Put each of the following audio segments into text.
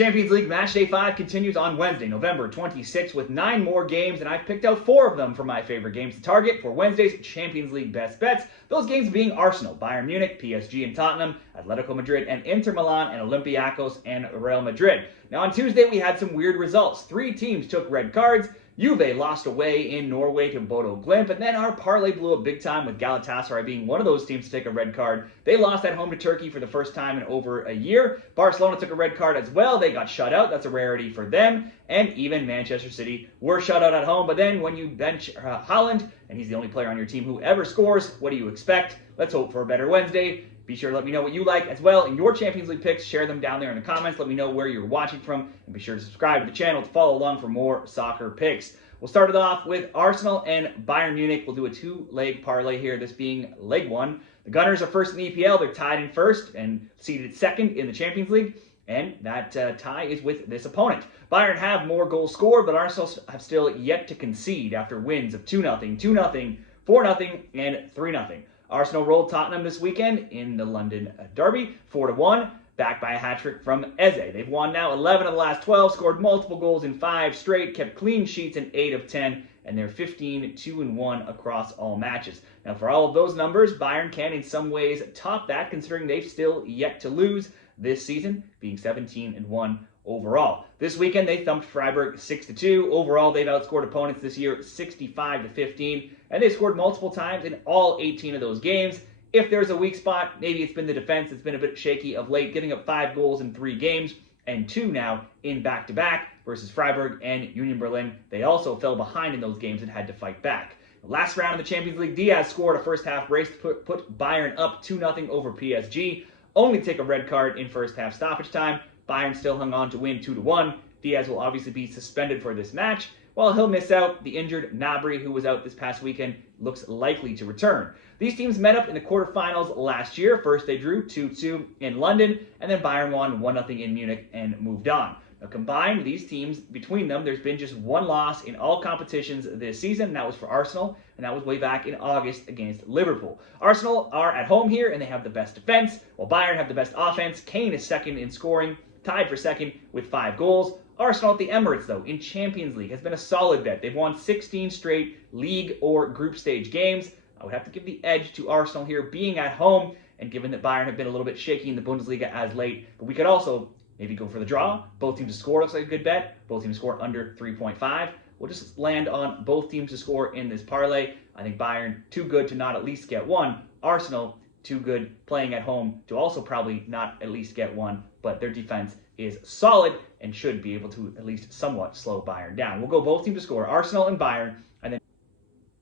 Champions League Matchday 5 continues on Wednesday, November 26th with 9 more games, and I've picked out 4 of them for my favorite games to target for Wednesday's Champions League best bets. Those games being Arsenal, Bayern Munich, PSG and Tottenham, Atletico Madrid and Inter Milan and Olympiacos and Real Madrid. Now on Tuesday we had some weird results. 3 teams took red cards. Juve lost away in Norway to Bodo Glimt, and then our parlay blew up big time with Galatasaray being one of those teams to take a red card. They lost at home to Turkey for the first time in over a year. Barcelona took a red card as well. They got shut out. That's a rarity for them. And even Manchester City were shut out at home. But then when you bench Haaland, and he's the only player on your team who ever scores, what do you expect? Let's hope for a better Wednesday. Be sure to let me know what you like as well in your Champions League picks. Share them down there in the comments. Let me know where you're watching from. And be sure to subscribe to the channel to follow along for more soccer picks. We'll start it off with Arsenal and Bayern Munich. We'll do a 2-leg parlay here, this being leg 1. The Gunners are first in the EPL. They're tied in first and seeded second in the Champions League. And that tie is with this opponent. Bayern have more goals scored, but Arsenal have still yet to concede after wins of 2-0, 2-0, 4-0, and 3-0. Arsenal rolled Tottenham this weekend in the London derby, 4-1, backed by a hat-trick from Eze. They've won now 11 of the last 12, scored multiple goals in 5 straight, kept clean sheets in 8 of 10, and they're 15-2-1 across all matches. Now, for all of those numbers, Bayern can in some ways top that, considering they've still yet to lose this season, being 17-1 overall. This weekend, they thumped Freiburg 6-2. Overall, they've outscored opponents this year 65-15, and they scored multiple times in all 18 of those games. If there's a weak spot, maybe it's been the defense. It's been a bit shaky of late, giving up 5 goals in 3 games, and 2 now in back-to-back versus Freiburg and Union Berlin. They also fell behind in those games and had to fight back. Last round of the Champions League, Diaz scored a first-half brace to put Bayern up 2-0 over PSG. Only take a red card in first-half stoppage time. Bayern still hung on to win 2-1. Diaz will obviously be suspended for this match. While he'll miss out, the injured Gnabry, who was out this past weekend, looks likely to return. These teams met up in the quarterfinals last year. First, they drew 2-2 in London, and then Bayern won 1-0 in Munich and moved on. Now, combined, these teams, between them, there's been just 1 loss in all competitions this season, and that was for Arsenal, and that was way back in August against Liverpool. Arsenal are at home here, and they have the best defense, while Bayern have the best offense. Kane is second in scoring, tied for second with 5 goals. Arsenal at the Emirates, though, in Champions League, has been a solid bet. They've won 16 straight league or group stage games. I would have to give the edge to Arsenal here, being at home, and given that Bayern have been a little bit shaky in the Bundesliga as late. But we could also maybe go for the draw. Both teams to score looks like a good bet. Both teams to score under 3.5. We'll just land on both teams to score in this parlay. I think Bayern too good to not at least get 1. Arsenal too good playing at home to also probably not at least get 1. But their defense is solid and should be able to at least somewhat slow Bayern down. We'll go both teams to score, Arsenal and Bayern, and then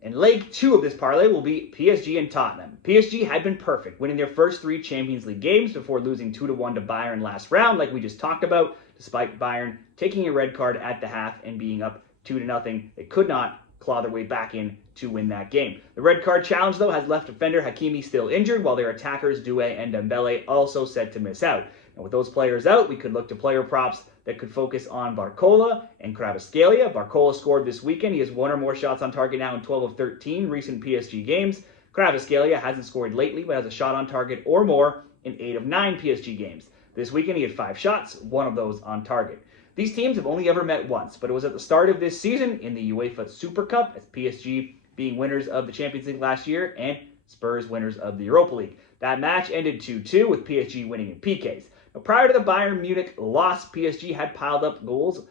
in leg 2 of this parlay will be PSG and Tottenham. PSG had been perfect, winning their first 3 Champions League games before losing 2-1 to Bayern last round, like we just talked about, despite Bayern taking a red card at the half and being up 2-0. They could not claw their way back in to win that game. The red card challenge, though, has left defender Hakimi still injured, while their attackers Doué and Dembele also set to miss out. And with those players out, we could look to player props that could focus on Barcola and Kvaratskhelia. Barcola scored this weekend. He has 1 or more shots on target now in 12 of 13 recent PSG games. Kvaratskhelia hasn't scored lately, but has a shot on target or more in 8 of 9 PSG games. This weekend, he had 5 shots, 1 of those on target. These teams have only ever met once, but it was at the start of this season in the UEFA Super Cup, as PSG being winners of the Champions League last year and Spurs winners of the Europa League. That match ended 2-2 with PSG winning in PKs. Now, prior to the Bayern Munich loss, PSG had piled up goals.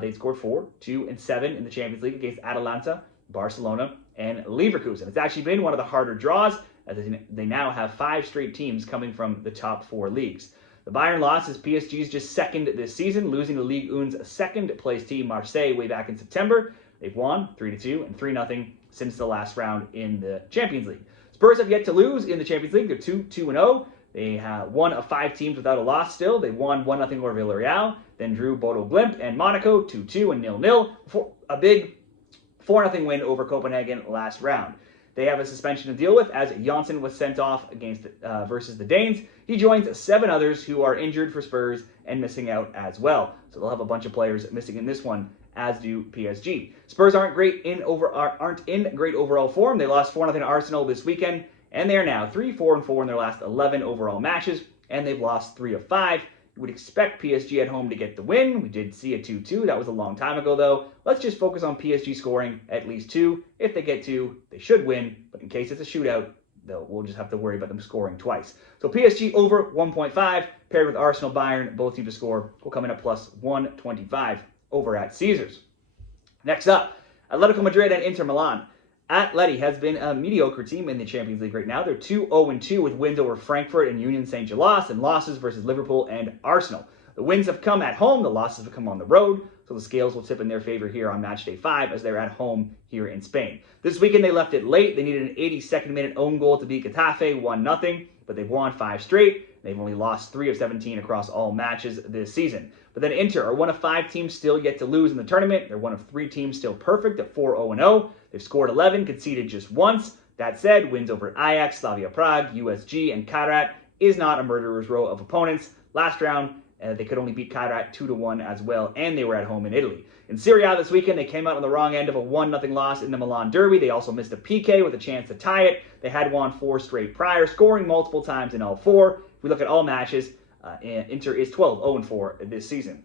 They'd scored 4, 2, and 7 in the Champions League against Atalanta, Barcelona, and Leverkusen. It's actually been one of the harder draws, as they now have 5 straight teams coming from the top 4 leagues. The Bayern loss is PSG's just second this season, losing to Ligue 1's second-place team, Marseille, way back in September. They've won 3-2 and 3-0 since the last round in the Champions League. Spurs have yet to lose in the Champions League. They're 2-0. They have 1 of 5 teams without a loss still. They won 1-0 over Villarreal, then drew Bodo Glimt and Monaco 2-2 and 0-0 for a big 4-0 win over Copenhagen last round. They have a suspension to deal with as Janssen was sent off versus the Danes. He joins 7 others who are injured for Spurs and missing out as well. So they'll have a bunch of players missing in this one, as do PSG. Spurs aren't in great overall form. They lost 4-0 to Arsenal this weekend, and they are now 3-4-4 in their last 11 overall matches, and they've lost 3 of 5 would expect PSG at home to get the win. We did see a 2-2. That was a long time ago, though. Let's just focus on PSG scoring at least 2. If they get 2, they should win. But in case it's a shootout, we'll just have to worry about them scoring twice. So PSG over 1.5, paired with Arsenal Bayern, both teams to score, will come in at plus 125 over at Caesars. Next up, Atletico Madrid and Inter Milan. Atleti has been a mediocre team in the Champions League right now. They're 2-0-2 with wins over Frankfurt and Union Saint-Gilloise and losses versus Liverpool and Arsenal. The wins have come at home, the losses have come on the road, so the scales will tip in their favor here on Matchday 5 as they're at home here in Spain. This weekend they left it late. They needed an 82nd minute own goal to beat Getafe 1-0, but they've won 5 straight. They've only lost 3 of 17 across all matches this season. But then Inter are one of 5 teams still yet to lose in the tournament. They're one of 3 teams still perfect at 4-0-0. They've scored 11, conceded just once. That said, wins over Ajax, Slavia Prague, USG, and Kairat is not a murderer's row of opponents. Last round, they could only beat Kairat 2-1 as well, and they were at home in Italy. In Serie A this weekend, they came out on the wrong end of a 1-0 loss in the Milan Derby. They also missed a PK with a chance to tie it. They had won 4 straight prior, scoring multiple times in all 4. If we look at all matches, Inter is 12-0-4 this season.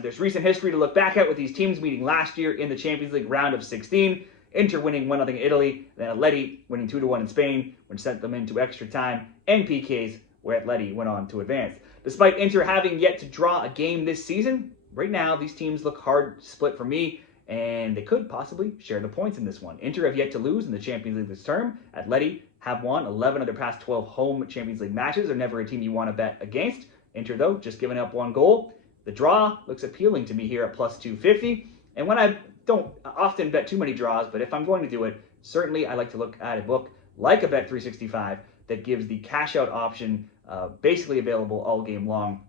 There's recent history to look back at with these teams meeting last year in the Champions League round of 16. Inter winning 1-0 in Italy, then Atleti winning 2-1 in Spain, which sent them into extra time, and PKs, where Atleti went on to advance. Despite Inter having yet to draw a game this season, right now these teams look hard split for me, and they could possibly share the points in this one. Inter have yet to lose in the Champions League this term. Atleti have won 11 of their past 12 home Champions League matches. They're never a team you want to bet against. Inter, though, just giving up 1 goal. The draw looks appealing to me here at plus 250. And when I don't often bet too many draws, but if I'm going to do it, certainly I like to look at a book like a Bet365 that gives the cash out option basically available all game long.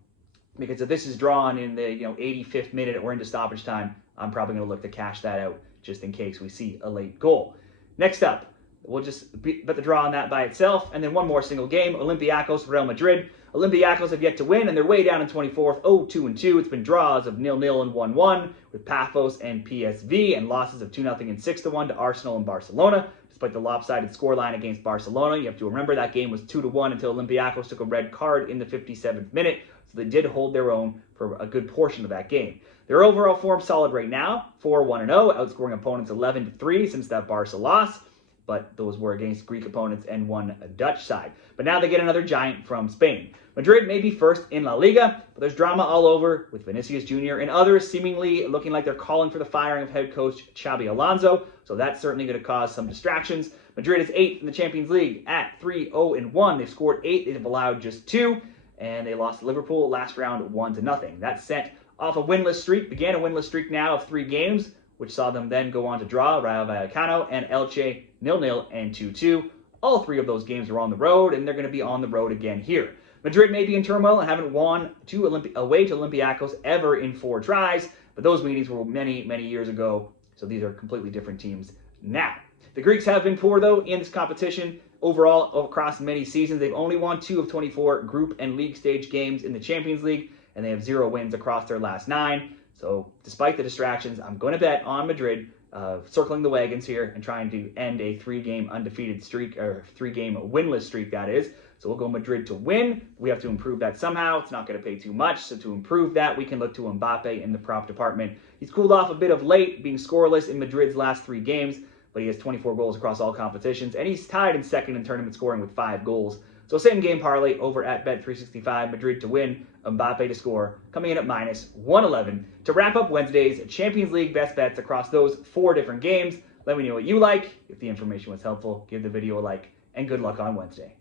Because if this is drawn in the 85th minute or into stoppage time, I'm probably going to look to cash that out just in case we see a late goal. Next up, we'll just bet the draw on that by itself. And then one more single game, Olympiacos, Real Madrid. Olympiacos have yet to win, and they're way down in 24th, 0-2-2. It's been draws of 0-0 and 1-1 with Pafos and PSV, and losses of 2-0 and 6-1 to Arsenal and Barcelona. Despite the lopsided scoreline against Barcelona, you have to remember that game was 2-1 until Olympiacos took a red card in the 57th minute, so they did hold their own for a good portion of that game. Their overall form solid right now, 4-1-0, outscoring opponents 11-3 since that Barca loss. But those were against Greek opponents and one Dutch side. But now they get another giant from Spain. Madrid may be first in La Liga, but there's drama all over with Vinicius Jr. and others seemingly looking like they're calling for the firing of head coach Xabi Alonso, so that's certainly going to cause some distractions. Madrid is 8th in the Champions League at 3-0-1. They've scored 8, they've allowed just 2, and they lost to Liverpool last round 1-0. That sent off a winless streak, began a winless streak now of 3 games, which saw them then go on to draw Rayo Vallecano and Elche 0-0 and 2-2. All 3 of those games are on the road, and they're going to be on the road again here. Madrid may be in turmoil and haven't won away to Olympiacos ever in 4 tries, but those meetings were many, many years ago, so these are completely different teams now. The Greeks have been poor, though, in this competition. Overall, across many seasons, they've only won 2 of 24 group and league stage games in the Champions League, and they have 0 wins across their last 9. So despite the distractions, I'm going to bet on Madrid circling the wagons here and trying to end a 3-game undefeated streak, or 3-game winless streak, that is. So we'll go Madrid to win. We have to improve that somehow. It's not going to pay too much. So to improve that, we can look to Mbappe in the prop department. He's cooled off a bit of late, being scoreless in Madrid's last 3 games, but he has 24 goals across all competitions, and he's tied in second in tournament scoring with 5 goals. So same game parlay over at Bet365, Madrid to win, Mbappe to score, coming in at minus 111. To wrap up Wednesday's Champions League best bets across those 4 different games, let me know what you like. If the information was helpful, give the video a like, and good luck on Wednesday.